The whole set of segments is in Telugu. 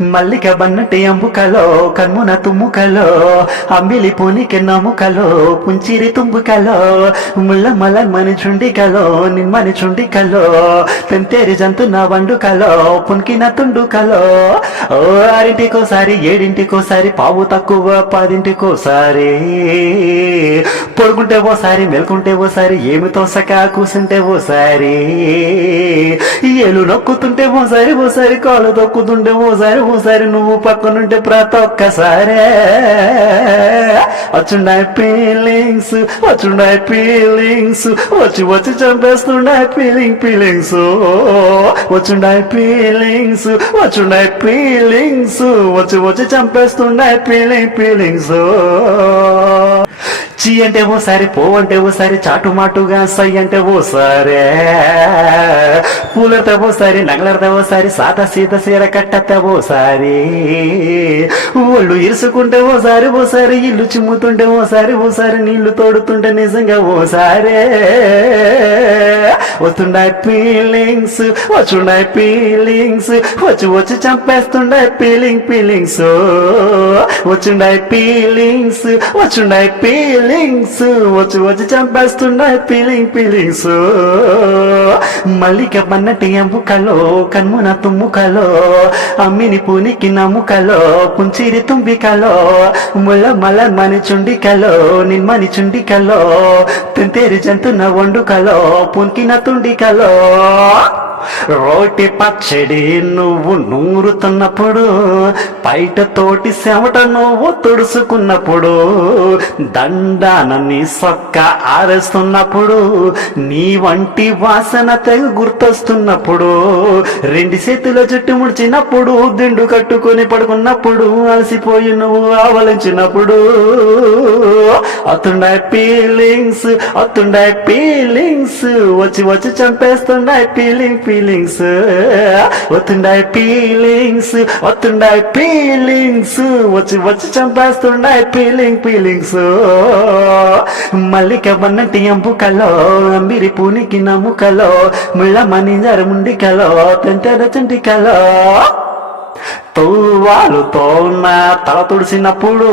మల్లిక బన్నటి అంబుకలో కన్మున తుమ్ముకలో అంబిలి పూనికి నముకలో పుంచిరి తుంబుకలో ముళ్ళ మలమని చుండికలో నిమ్మని చుండికలో తెంతేరి జంతు నా వండుకలో పుంకిన తుండుకలో. ఓ ఆరింటికోసారి ఏడింటికోసారి పావు తక్కువ పదింటికోసారి. పడుకుంటే ఓసారి మెలుకుంటే ఓసారి ఏమి తోసక కూసుంటే ఓసారి. ఏలు నొక్కుతుంటే ఓసారి ఓసారి కాలు తొక్కుతుంటే ఓసారి ఓసారి నువ్వు పక్కనుంటే ప్రతి ఒక్కసారే. వచ్చుండాయి ఫీలింగ్స్ వచ్చుండాయి ఫీలింగ్స్ వచ్చి వచ్చి చంపేస్తుండాయి ఫీలింగ్ ఫీలింగ్స్ వచ్చుండాయి ఫీలింగ్స్ వచ్చుండాయి ఫీలింగ్స్ వచ్చి వచ్చి చంపేస్తుండాయి ఫీలింగ్ ఫీలింగ్స్ చీ అంటే ఓసారి పో అంటే ఓసారి చాటు మాటుగా సై అంటే ఓసారే పూలతో ఓసారి నగలతో ఓసారి సాత సీత సీర కట్టతో ఓసారి ఒళ్ళు ఇరుసుకుంటే ఓసారి ఓసారి ఇల్లు చిమ్ముతుంటే ఓసారి ఓసారి నీళ్ళు తోడుతుంటే నిజంగా ఓసారే వస్తుండాయి ఫీలింగ్స్ వచ్చుండాయి ఫీలింగ్స్ వచ్చి వచ్చి చంపేస్తుండాయి ఫీలింగ్ ఫీలింగ్స్ వచ్చుండాయి ఫీలింగ్స్ వచ్చుండాయి ఫీలింగ్స్ వచ్చి వచ్చి చంపేస్తున్నాయి ఫీలింగ్ ఫీలింగ్స్ మల్లిక పన్నటి ఎంపుకలో కన్మున తుమ్ముకలో అమ్మిని పూనికి నమ్ముకలో పుంచిరి తుంబికలో ముళ్ళ మల మని చుండికలో నిన్మని చుండికలో తెంతేరి జంతున వండుకలో పుంకిన తుండికలో రోటి పచ్చడి నువ్వు నూరుతున్నప్పుడు బయట తోటి చెమట నువ్వు తుడుచుకున్నప్పుడు దండానని సొక్క ఆరేస్తున్నప్పుడు నీ వంటి వాసన తెగ గుర్తొస్తున్నప్పుడు రెండు చేతుల చుట్టు ముడిచినప్పుడు దిండు కట్టుకొని పడుకున్నప్పుడు అలసిపోయి నువ్వు ఆవలించినప్పుడు. అతుండే ఫీలింగ్స్ అతుండే ఫీలింగ్స్ వచ్చి వచ్చి చంపేస్తుండే ఫీలింగ్ ఫీలింగ్స్ వస్తుండాయి ఫీలింగ్స్ వస్తుండాయి ఫీలింగ్స్ వచ్చి వచ్చి చంపేస్తుండాయి ఫీలింగ్ ఫీలింగ్స్ మల్లిక బన్నటి ఎంపుకలో అంబిరి పూనికి నమ్ముకలో ముళ్ళ మణింజర ముండికలో పెంటెర చుంటికలో తూవాలుతో నా తల తుడిసినప్పుడు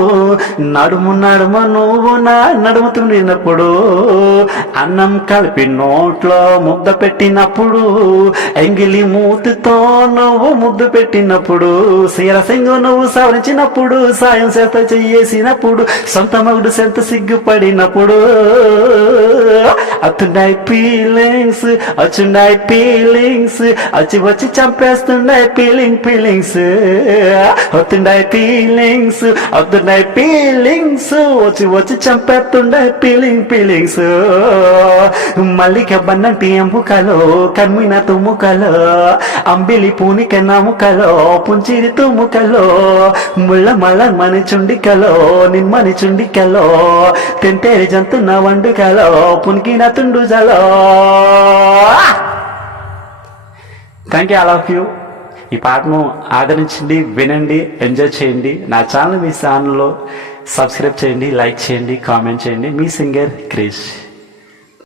నడుము నడుమ నువ్వు నా నడుము తుండినప్పుడు అన్నం కలిపి నోట్లో ముద్ద పెట్టినప్పుడు ఎంగిలి మూతితో నువ్వు ముద్దు పెట్టినప్పుడు సీరసింగు నువ్వు సవరించినప్పుడు సాయం చేత చెయ్యేసినప్పుడు సొంత మగుడు సెంత సిగ్గుపడినప్పుడు. అతున్నాయి ఫీలింగ్స్ వచ్చున్నాయి ఫీలింగ్స్ వచ్చి వచ్చి చంపేస్తున్నాయి ఫీలింగ్ ఫీలింగ్స్ వస్తుండాయి ఫీలింగ్స్ వస్తుండాయి ఫీలింగ్స్ వచ్చి వచ్చి చంపేస్తుండే ఫీలింగ్ ఫీలింగ్స్ మల్లిక బన్నటి ఎంపుకలో కమ్మిన తుమ్ముకలో అంబిలి పూనిక నముకలో పుంచిరి తుమ్ముకలో ముళ్ళ మళ్ళ మని చుండికలో నిమ్మని చుండికలో తెంతేరి జంతున్న వండుకలో పునికిన తుండు జలో. Thank you all of you ఈ పాటను ఆదరించండి వినండి ఎంజాయ్ చేయండి. నా ఛానల్ మీ ఛానల్లో సబ్స్క్రైబ్ చేయండి లైక్ చేయండి కామెంట్ చేయండి. మీ సింగర్ క్రిష్.